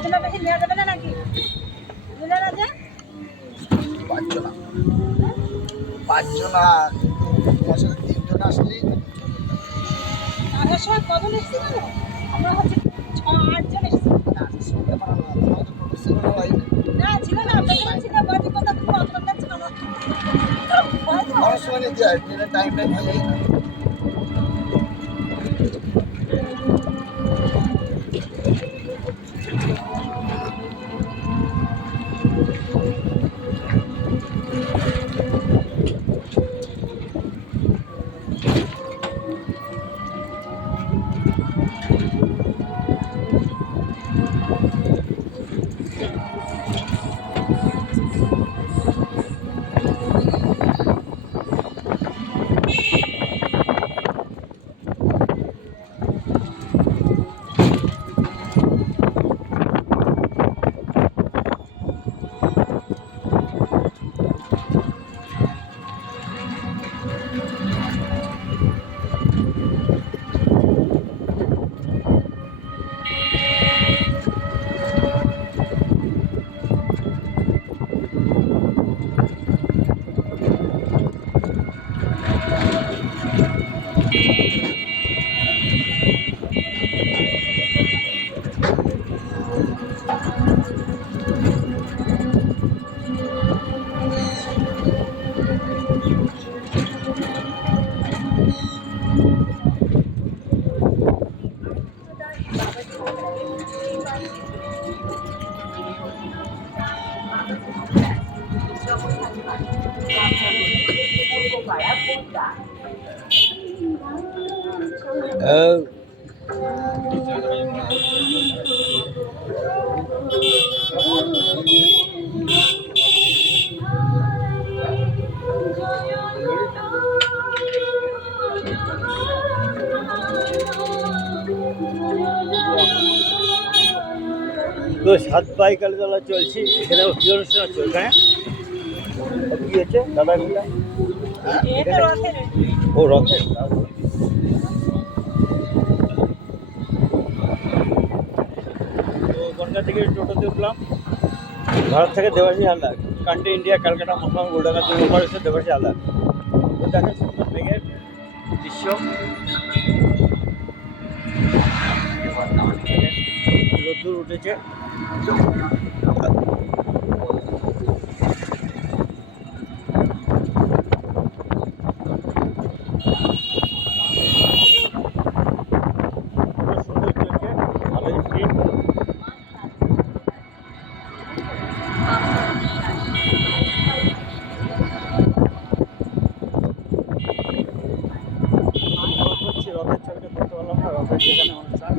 পাঁচজনের বেশি নেওয়া যাবে না নাকি? বুঝলেন আছে? পাঁচজন আসলে তিনজন আসলেই আসার সময় কজন এসেছিল? আমরা হচ্ছে 6-8 জন এসেছিলাম। না ছিল না, আপনাদের ছিল বাজে কথা, তুমি অতটা ছিল না। অনেক সময় নিতে হয়, টাইম হয়ে যায় না। তো 7 বাই কালীতলা চলছি, এখানে কি অনুষ্ঠান হচ্ছে? ওখানে কি হচ্ছে দাদা? ও রথের। তো কলকাতা থেকে টোটোতে উঠলাম, ভারত থেকে দেবাশী হালদার, কান্ট্রি ইন্ডিয়া, ক্যালকাটা, মোসলাম, গোল্ডাঙ্গা, দুই ওপার হচ্ছে দেবাশী হালদার। তো দেখেন সুন্দর মেঘের দৃশ্য, রোদ্দুর উঠেছে। রথের ছবিটা করতে পারলাম না, রথের যেখানে অনুষ্ঠান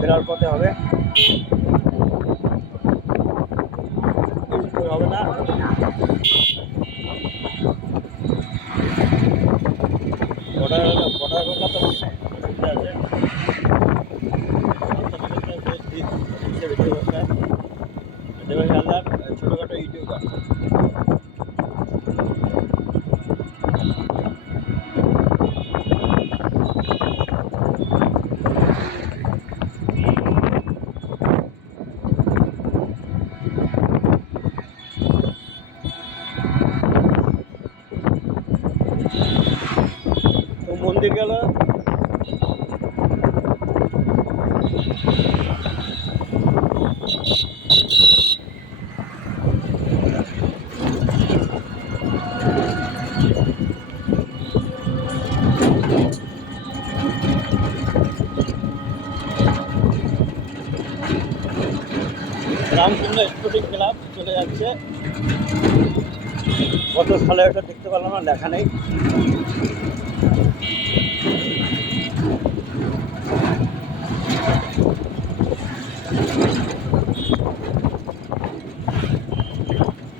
ফেরার পথে হবে, হবে না। বর্ডার কথা তো আছে, দেবাশী হালদার ছোটোখাটো ইউটিউবার। তো মন্দির গেল, রামচন্দ্র স্পোর্টিং ক্লাব চলে যাচ্ছে। কত সালে ওটা দেখতে পারলাম না, লেখা নেই।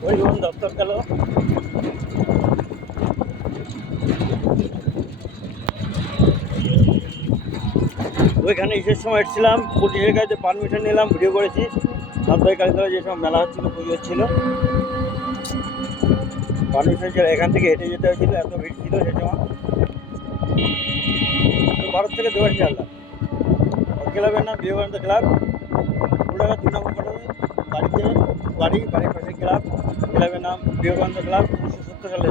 পরিবহন দপ্তর গেল। ওইখানে ইসের সময় এসেছিলাম, পুলিশের কাছে পারমিশন নিলাম, ভিডিও করেছি। 7 বাই কালীতলা যে সময় মেলা হচ্ছিল, পুজো হচ্ছিল, পারমিশন ছিল, এখান থেকে হেঁটে যেতে হয়েছিল, এত ভিড় ছিল সে সময়। তো ভারত থেকে দেবাশী হালদার, ক্লাবের নাম বিবেকানন্দ ক্লাব। টাকা 2 নম্বর কোয়ার্টারে বাড়িতে বাড়ির পাশে ক্লাব, ক্লাবের নাম বিবেকানন্দ ক্লাব, 1970 সালে।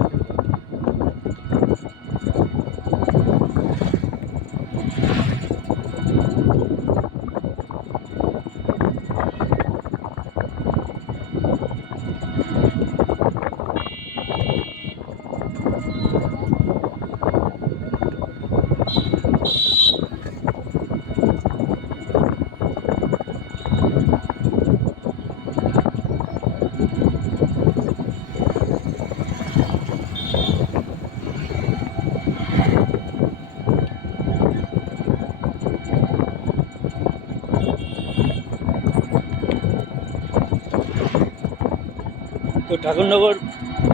তো ঠাকুরনগর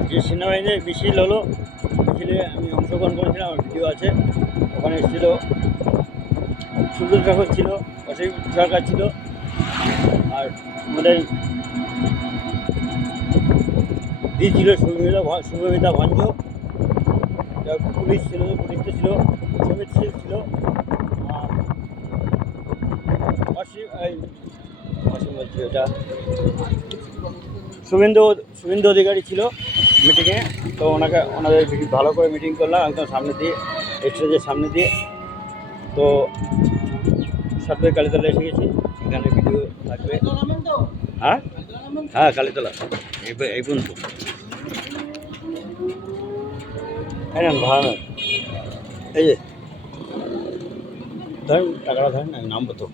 যে সেনাবাহিনীর মিছিল হলো, মিছিলে আমি অংশগ্রহণ করেছিলাম, আমার ভিডিও আছে। ওখানে এসেছিল সুব্রত ঠাকুর ছিল, অসীম সরকার ছিল, আর আমাদের ছিল শুভমিতা ভঞ্জ, পুলিশ ছিল, পুলিশটা ছিল সমিত শীল ছিল, আর অসীম বলছি ওটা শুভেন্দু অধিকারী ছিল মিটিংয়ে। তো ওনাদের ভালো করে মিটিং করলাম একদম সামনে দিয়ে, স্টেজের সামনে দিয়ে। তো সাথে কালীতলা এসে গেছি, এখানে ভিডিও থাকবে। হ্যাঁ হ্যাঁ, কালীতলা এই পর্যন্ত। হ্যাঁ না, ভাড়া নয়, এই যে ধরেন টাকাটা ধরেন না, নামবো তো।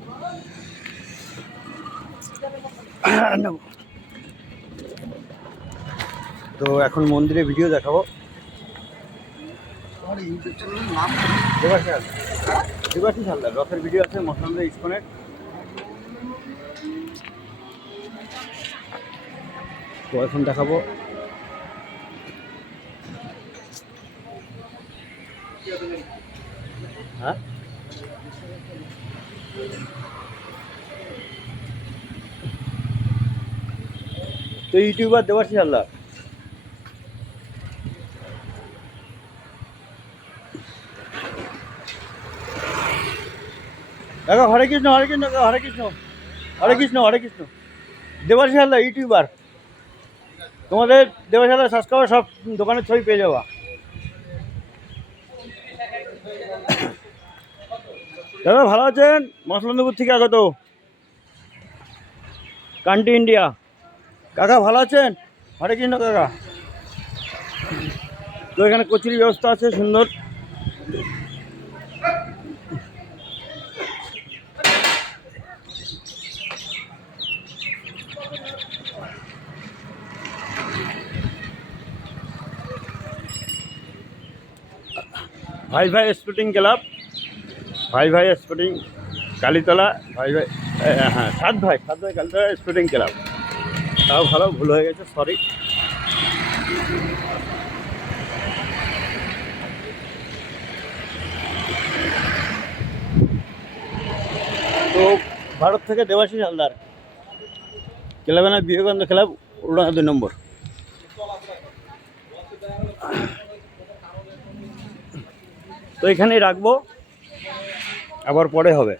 তো এখন মন্দিরে ভিডিও দেখাবো। তোমার ইউটিউব চ্যানেলের নাম দেবাশিস হালদার, রথের ভিডিও আছে মশলামদের ইস্কনের। তো এখন দেখাবো। হ্যাঁ, তো ইউটিউবার দেবাশিস হালদার। দেখো, হরে কৃষ্ণ হরে কৃষ্ণ হরে কৃষ্ণ হরে কৃষ্ণ হরে কৃষ্ণ। দেবাশিস হালদার ইউটিউবার, তোমাদের দেবাশিস হালদার সাবস্ক্রাইবার সব দোকানের ছবি পেয়ে যাওয়া। দাদা ভালো আছেন? মসলন্দপুর থেকে আগত, কান্ট্রি ইন্ডিয়া। কাকা ভালো আছেন? হরে কৃষ্ণ কাকা। তো এখানে কচুরি ব্যবস্থা আছে সুন্দর। ভাই স্পোর্টিং ক্লাব, ভাই স্পোর্টিং কালীতলা, হ্যাঁ সাত ভাই কালীতলা স্পোর্টিং ক্লাব। তাও ভালো, ভুল হয়ে গেছে, সরি। তো ভারত থেকে দেবাশিস হালদার, ক্লাবের নাম বিবেকানন্দ ক্লাব, 2 নম্বর। তো এখানেই রাখবো, আবার পরে হবে।